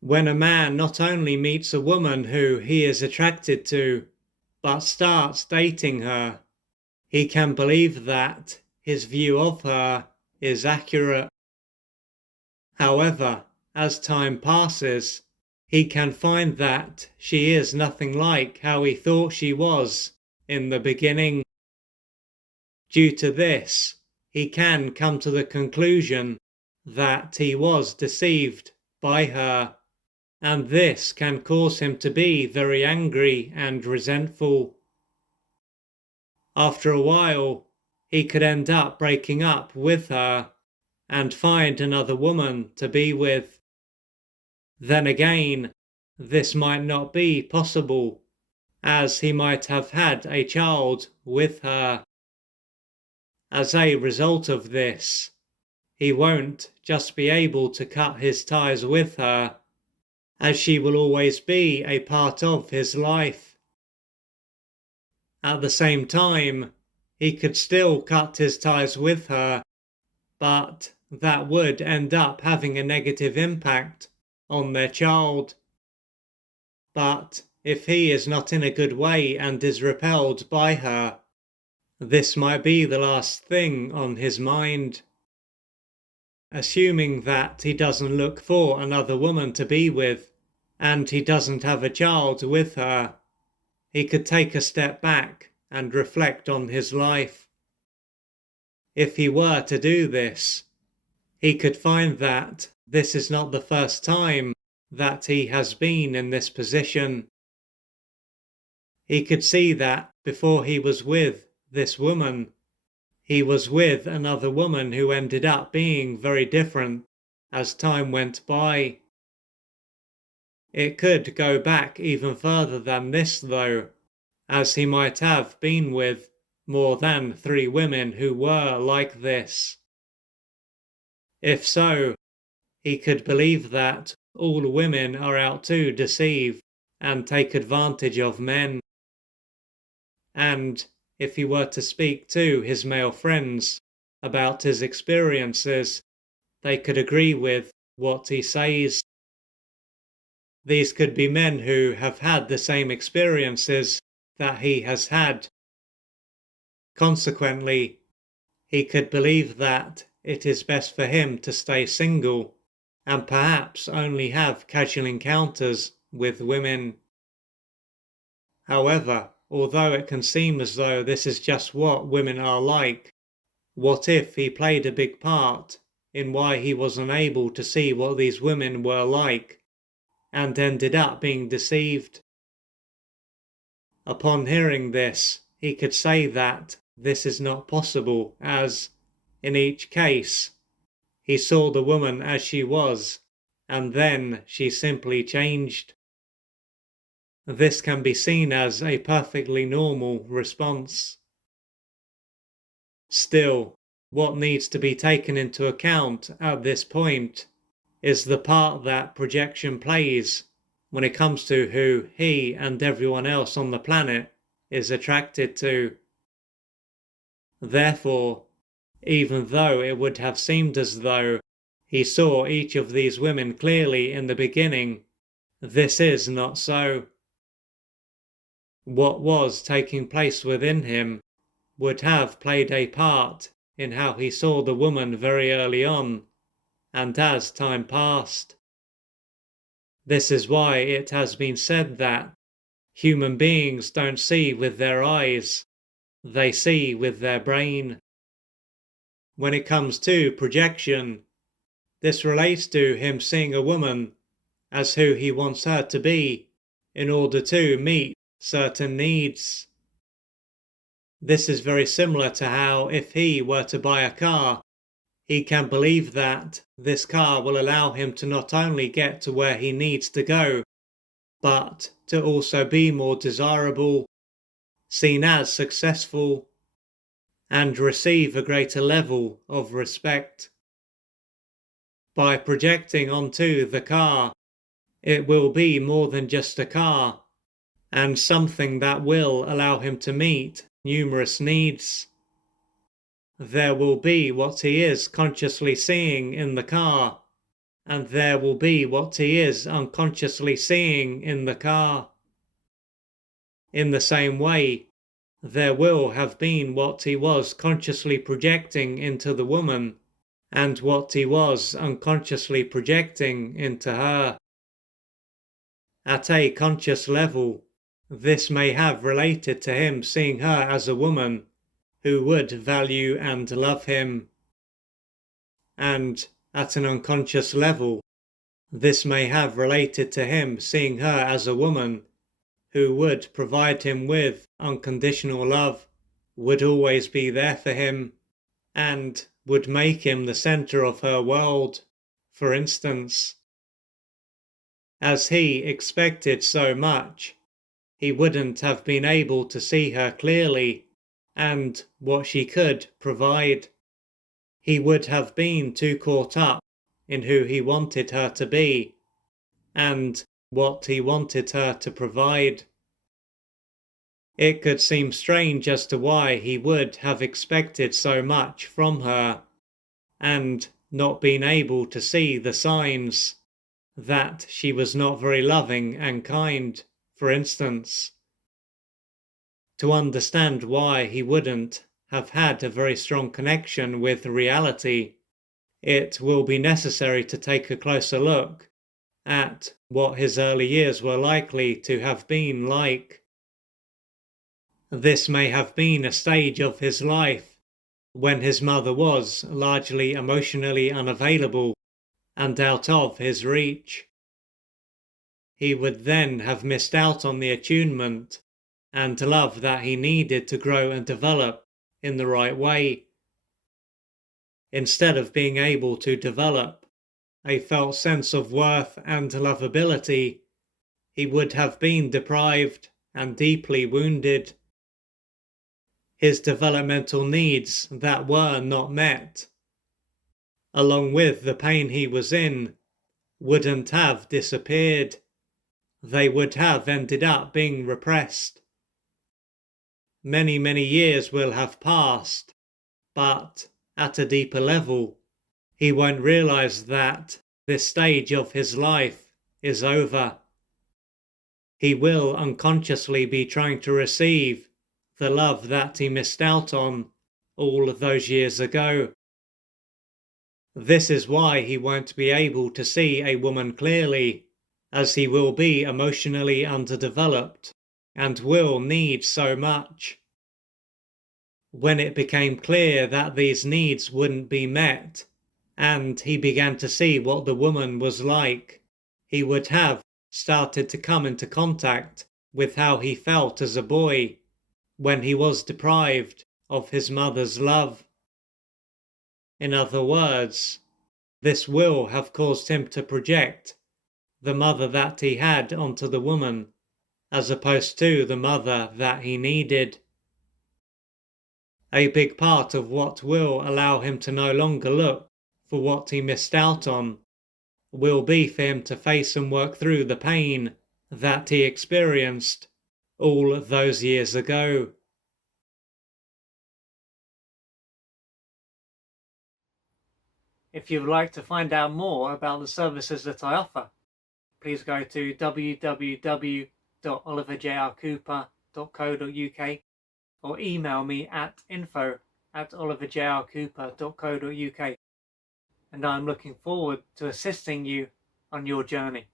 When a man not only meets a woman who he is attracted to, but starts dating her, he can believe that his view of her is accurate. However, as time passes, he can find that she is nothing like how he thought she was in the beginning. Due to this, he can come to the conclusion that he was deceived by her, and this can cause him to be very angry and resentful. After a while, he could end up breaking up with her and find another woman to be with. Then again, this might not be possible, as he might have had a child with her. As a result of this, he won't just be able to cut his ties with her, as she will always be a part of his life. At the same time, he could still cut his ties with her, but that would end up having a negative impact on their child. But if he is not in a good way and is repelled by her, this might be the last thing on his mind. Assuming that he doesn't look for another woman to be with, and he doesn't have a child with her, he could take a step back and reflect on his life. If he were to do this, he could find that this is not the first time that he has been in this position. He could see that before he was with this woman, he was with another woman who ended up being very different as time went by. It could go back even further than this though, as he might have been with more than 3 women who were like this. If so, he could believe that all women are out to deceive and take advantage of men. And if he were to speak to his male friends about his experiences, they could agree with what he says. These could be men who have had the same experiences that he has had. Consequently, he could believe that it is best for him to stay single and perhaps only have casual encounters with women. However, although it can seem as though this is just what women are like, what if he played a big part in why he was unable to see what these women were like and ended up being deceived? Upon hearing this, he could say that this is not possible, as, in each case, he saw the woman as she was, and then she simply changed. This can be seen as a perfectly normal response. Still, what needs to be taken into account at this point is the part that projection plays when it comes to who he and everyone else on the planet is attracted to. Therefore, even though it would have seemed as though he saw each of these women clearly in the beginning, this is not so. What was taking place within him would have played a part in how he saw the woman very early on, and as time passed. This is why it has been said that human beings don't see with their eyes, they see with their brain. When it comes to projection, this relates to him seeing a woman as who he wants her to be in order to meet certain needs. This is very similar to how if he were to buy a car, he can believe that this car will allow him to not only get to where he needs to go, but to also be more desirable, seen as successful, and receive a greater level of respect. By projecting onto the car, it will be more than just a car, and something that will allow him to meet numerous needs. There will be what he is consciously seeing in the car, and there will be what he is unconsciously seeing in the car. In the same way, there will have been what he was consciously projecting into the woman, and what he was unconsciously projecting into her. At a conscious level, this may have related to him seeing her as a woman who would value and love him. And at an unconscious level, this may have related to him seeing her as a woman who would provide him with unconditional love, would always be there for him, and would make him the center of her world, for instance. As he expected so much, he wouldn't have been able to see her clearly and what she could provide. He would have been too caught up in who he wanted her to be and what he wanted her to provide. It could seem strange as to why he would have expected so much from her and not been able to see the signs that she was not very loving and kind, for instance. To understand why he wouldn't have had a very strong connection with reality, it will be necessary to take a closer look at what his early years were likely to have been like. This may have been a stage of his life when his mother was largely emotionally unavailable and out of his reach. He would then have missed out on the attunement and love that he needed to grow and develop in the right way. Instead of being able to develop a felt sense of worth and lovability, he would have been deprived and deeply wounded. His developmental needs that were not met, along with the pain he was in, wouldn't have disappeared. They would have ended up being repressed. Many, many years will have passed, but at a deeper level, he won't realize that this stage of his life is over. He will unconsciously be trying to receive the love that he missed out on all of those years ago. This is why he won't be able to see a woman clearly, as he will be emotionally underdeveloped and will need so much. When it became clear that these needs wouldn't be met, and he began to see what the woman was like, he would have started to come into contact with how he felt as a boy when he was deprived of his mother's love. In other words, this will have caused him to project the mother that he had onto the woman, as opposed to the mother that he needed. A big part of what will allow him to no longer look for what he missed out on will be for him to face and work through the pain that he experienced all of those years ago. If you would like to find out more about the services that I offer, please go to www.oliverjrcooper.co.uk or email me at info@oliverjrcooper.co.uk, and I'm looking forward to assisting you on your journey.